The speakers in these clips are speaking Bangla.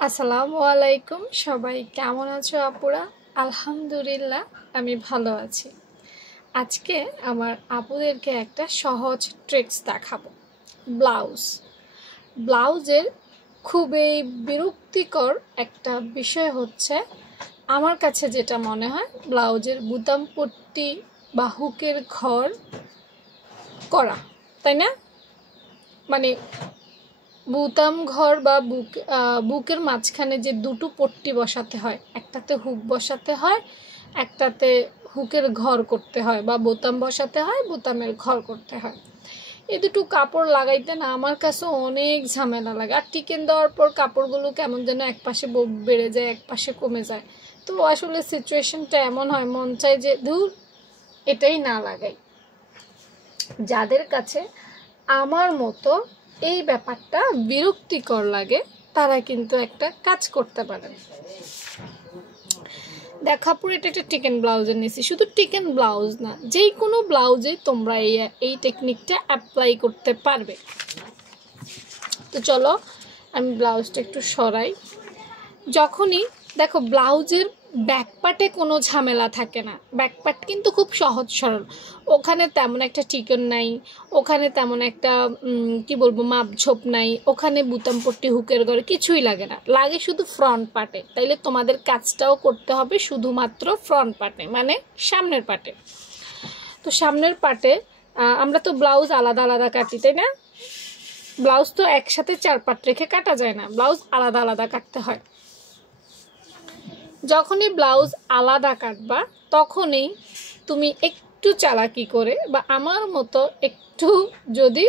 আসসালামু আলাইকুম, সবাই কেমন আছো আপুরা? আলহামদুলিল্লাহ আমি ভালো আছি। আজকে আমার আপুদেরকে একটা সহজ ট্রিক্স দেখাবো। ব্লাউজের খুবই বিরক্তিকর একটা বিষয় হচ্ছে, আমার কাছে যেটা মনে হয়, ব্লাউজের বুতাম পট্টি বা হুকের ঘর করা, তাই না? মানে বুতাম ঘর বা বুকের মাঝখানে যে দুটো পট্টি বসাতে হয়, একটাতে হুক বসাতে হয়, একটাতে হুকের ঘর করতে হয়, বা বোতাম বসাতে হয়, বোতামের ঘর করতে হয়। এই দুটো কাপড় লাগাইতে না আমার কাছে অনেক ঝামেলা লাগে। আর টিকেন দেওয়ার পর কাপড়গুলো কেমন যেন এক পাশে বেড়ে যায়, এক পাশে কমে যায়। তো আসলে সিচুয়েশনটা এমন হয়, মন চায় যে ধুর এটাই না লাগাই। যাদের কাছে আমার মতো এই ব্যাপারটা বিরক্তিকর লাগে, তারা কিন্তু একটা কাজ করতে পারেন। দেখাপুর এটা একটা টিকেন ব্লাউজের নিয়েছি। শুধু টিকেন ব্লাউজ না, যে কোনো ব্লাউজে তোমরা এই টেকনিকটা অ্যাপ্লাই করতে পারবে। তো চলো আমি ব্লাউজটা একটু সরাই। যখনই দেখো ব্লাউজের ব্যাকপার্টে কোনো ঝামেলা থাকে না, ব্যাকপার্ট কিন্তু খুব সহজ সরল। ওখানে তেমন একটা টিকন নাই, ওখানে তেমন একটা কি বলবো মাপঝোপ নাই, ওখানে বুতাম পট্টি হুকের ঘরে কিছুই লাগে না, লাগে শুধু ফ্রন্ট পার্টে। তাইলে তোমাদের কাজটাও করতে হবে শুধুমাত্র ফ্রন্ট পার্টে, মানে সামনের পার্টে। তো সামনের পার্টে আমরা তো ব্লাউজ আলাদা আলাদা কাটি, তাই না? ব্লাউজ তো একসাথে 4 পার্ট রেখে কাটা যায় না, ব্লাউজ আলাদা আলাদা কাটতে হয়। যখনই ব্লাউজ আলাদা কাটবা তখনই তুমি একটু চালাকি করে, বা আমার মতো একটু যদি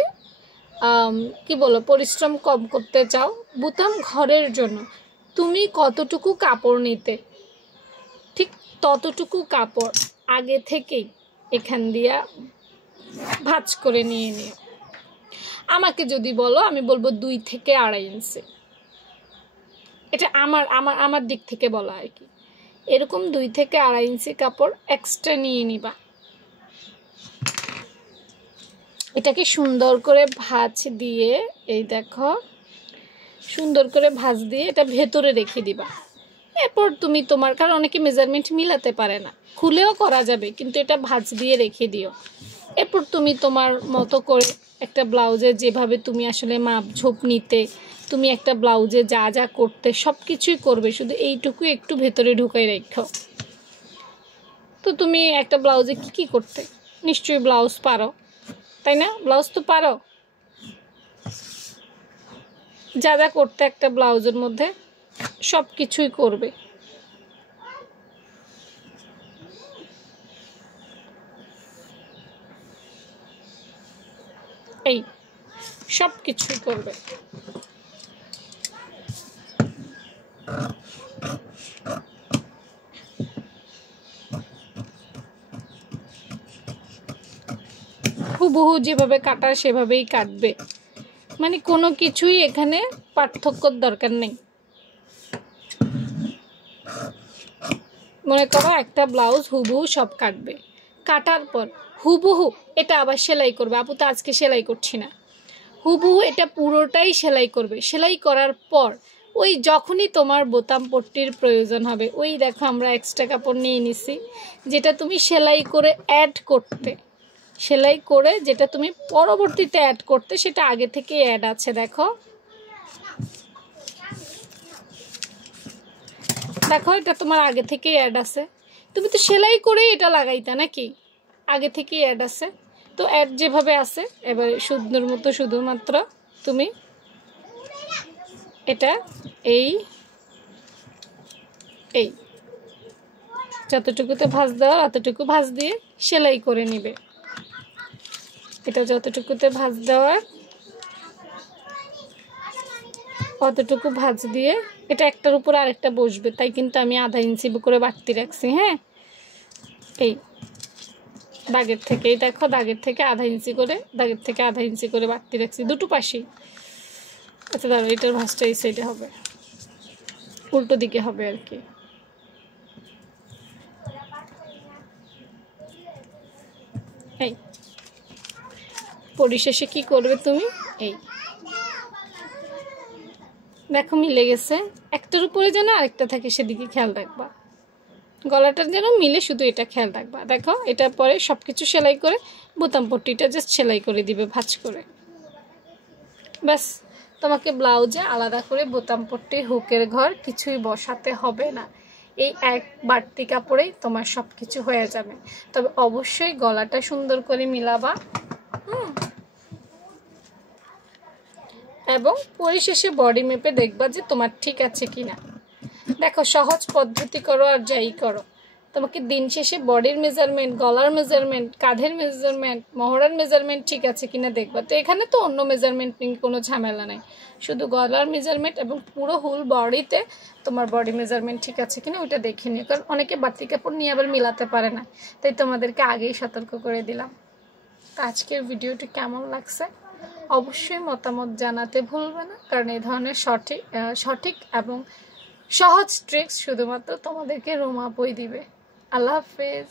কি বলো পরিশ্রম কম করতে চাও, বুতাম ঘরের জন্য তুমি কতটুকু কাপড় নিতে, ঠিক ততটুকু কাপড় আগে থেকেই এখান দিয়া ভাঁজ করে নিয়ে নিও। আমাকে যদি বলো, আমি বলবো 2 থেকে 2.5 ইঞ্চি। এটা আমার আমার আমার দিক থেকে বলা আর কি। এরকম 2 থেকে 2.5 ইঞ্চি কাপড় এক্সট্রা নিয়ে নিবা। এটাকে সুন্দর করে ভাঁজ দিয়ে, এই দেখো সুন্দর করে ভাঁজ দিয়ে এটা ভেতরে রেখে দিবা। এরপর তুমি তোমার, কারণ অনেকে মেজারমেন্ট মিলাতে পারে না, খুলেও করা যাবে, কিন্তু এটা ভাঁজ দিয়ে রেখে দিও। এরপর তুমি তোমার মতো করে একটা ব্লাউজে যেভাবে তুমি আসলে মাপ ঝোপ নিতে, তুমি একটা ব্লাউজে যা যা করতে সব কিছুই করবে, শুধু এইটুকু একটু ভেতরে ঢুকাই রাখো। তো তুমি একটা ব্লাউজে কি কি করতে, নিশ্চয়ই ব্লাউজ পারো, তাই না? ব্লাউজ তো পারো, যা যা করতে একটা ব্লাউজের মধ্যে সব কিছুই করবে। এই সব কিছুই করবে। হুবহু যেভাবে কাটা সেভাবেই কাটবে, মানে কোনো কিছুই এখানে পার্থক্যর দরকার নেই। মনে করো একটা ব্লাউজ হুবহু সব কাটবে, কাটার পর হুবহু এটা আবার সেলাই করবে। আপু তো আজকে সেলাই করছি না, হুবহু এটা পুরোটাই সেলাই করবে। সেলাই করার পর ওই যখনই তোমার বোতাম পট্টির প্রয়োজন হবে, ওই দেখো আমরা এক্সট্রা কাপড় নিয়ে নিছি, যেটা তুমি সেলাই করে অ্যাড করতে, সেলাই করে যেটা তুমি পরবর্তীতে অ্যাড করতে, সেটা আগে থেকে অ্যাড আছে। দেখো দেখো এটা তোমার আগে থেকেই অ্যাড আছে, তুমি তো সেলাই করে এটা লাগাইতা নাকি, আগে থেকেই অ্যাড আছে। তো অ্যাড যেভাবে আছে, এবার সুন্দর মতো শুধুমাত্র তুমি এটা এই এই যতটুকুতে ভাঁজ দেওয়ার অতটুকু ভাঁজ দিয়ে সেলাই করে নিবে। এটা যতটুকুতে ভাঁজ দেওয়ার অতটুকু ভাঁজ দিয়ে, এটা একটার উপর আরেকটা বসবে, তাই কিন্তু আমি আধা ইঞ্চি করে বাড়তি রাখছি। হ্যাঁ, এই দাগের থেকে, এই দেখো দাগের থেকে আধা ইঞ্চি করে, দাগের থেকে আধা ইঞ্চি করে বাড়তি রাখছি দুটো পাশেই। আচ্ছা ধরো এটার ভাঁজটা এই সাইডে হবে, উল্টো দিকে হবে আর কি। এই পরিশেষে কি করবে তুমি, এই দেখো মিলে গেছে, একটার উপরে যেন আরেকটা থাকে সেদিকে খেয়াল রাখবা, গলাটার যেন মিলে, শুধু এটা খেয়াল রাখবা। দেখো এটার পরে সব কিছু সেলাই করে বোতাম পট্টিটা জাস্ট সেলাই করে দিবে ভাঁজ করে, ব্যাস। তোমাকে ব্লাউজে আলাদা করে বোতাম পট্টি, হুকের ঘর কিছুই বসাতে হবে না। এই এক বাড়তি কাপড়েই তোমার সব কিছু হয়ে যাবে। তবে অবশ্যই গলাটা সুন্দর করে মিলাবা, এবং পরিশেষে বডি মেপে দেখবা যে তোমার ঠিক আছে কিনা। দেখো সহজ পদ্ধতি করো আর যাই করো, তোমাকে দিন শেষে বডির মেজারমেন্ট, গলার মেজারমেন্ট, কাঁধের মেজারমেন্ট, মহড়ার মেজারমেন্ট ঠিক আছে কিনা দেখবা। তো এখানে তো অন্য মেজারমেন্ট নিয়ে কোনো ঝামেলা নাই, শুধু গলার মেজারমেন্ট এবং পুরো হোল বডিতে তোমার বডি মেজারমেন্ট ঠিক আছে কিনা ওইটা দেখে নিও, কারণ অনেকে বাড়তি কাপড় নিয়ে আবার মিলাতে পারে না, তাই তোমাদেরকে আগেই সতর্ক করে দিলাম। তো আজকের ভিডিওটি কেমন লাগছে অবশ্যই মতামত জানাতে ভুলবে না, কারণ এই ধরনের সঠিক এবং সহজ ট্রিক্স শুধুমাত্র তোমাদেরকে রুমা বই দিবে। আল্লাহ হাফেজ।